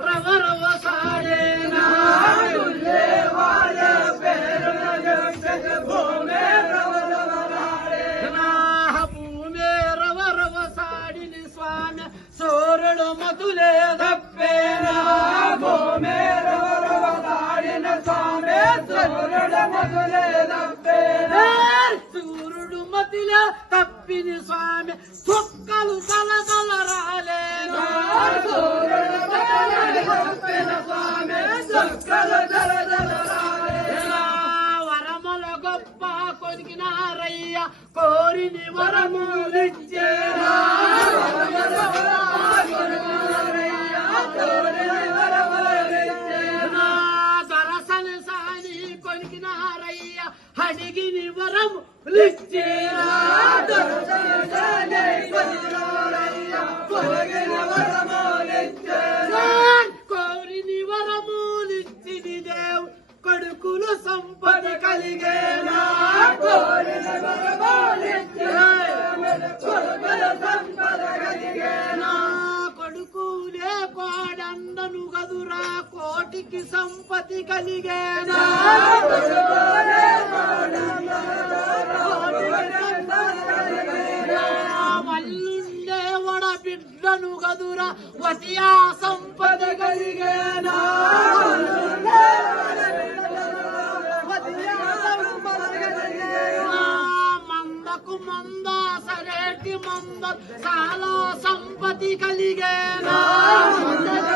రవ రవ సాడే నాడులే వాళ్ళ పేరున జగత భూమే రవ రవ రాడే నాహ భూమే రవ రవ సాడిని స్వామ సోరడు మధులే తప్పిని స్వామి తొక్కలు తల తల రాలే వరముల గొప్ప కొనికినారయ్య కోరిని వరములిచ్చేరా దరసన సాని కొనికినారయ్య అడిగిని వరములిచ్చేరా కోరిని వారికి సంపతి కలిగేనా? మల్లుండే వడ బిడ్డను గదురా వసియాసం సరేటి మంద చాలా సంపతి కలిగేనా నా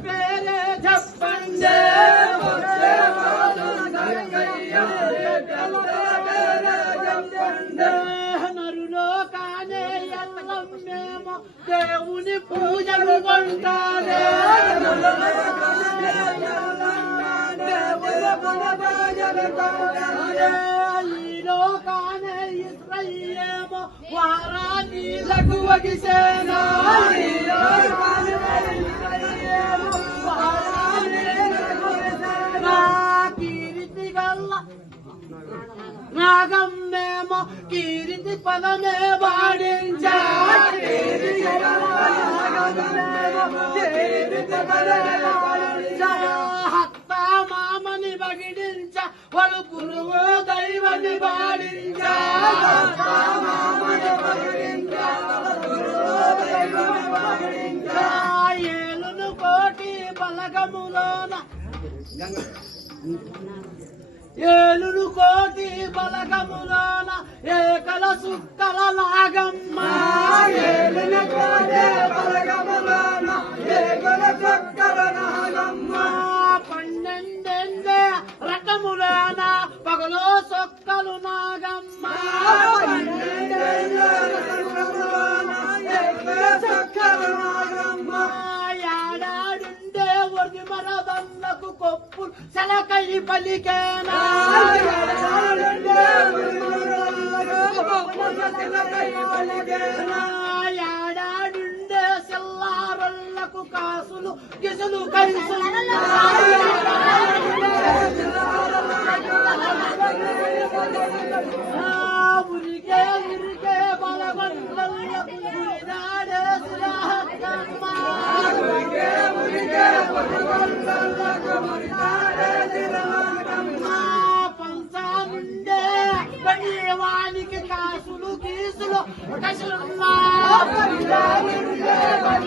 పేరే చెప్పండి. నరులో ఎల్లం మేము దేవుని పూజలు కొంటానే కానే ఇస్రయేమో వారాన్ని లఘువగిసేనా నాగమ్మేమో కీర్తి పదమే వాడించా. హత్త మామని బగిడించ. వాళ్ళు గురువు ఏలు వాడించా ఏలును కోటి బలగములోన ఏలును కోటి బలగములోన ఏకల సుక్కల నాగమ్మ. ఏలు నాగమ్మ ఏడాడుండే ఒడి మరదన్నకు కొప్పు సెలకై పలికేనా? ఏడాడుండే సెల్లారొల్లకు కాసులు గిసులు కైసులు ఉరికే గీసులు కసులున్నా కాసులు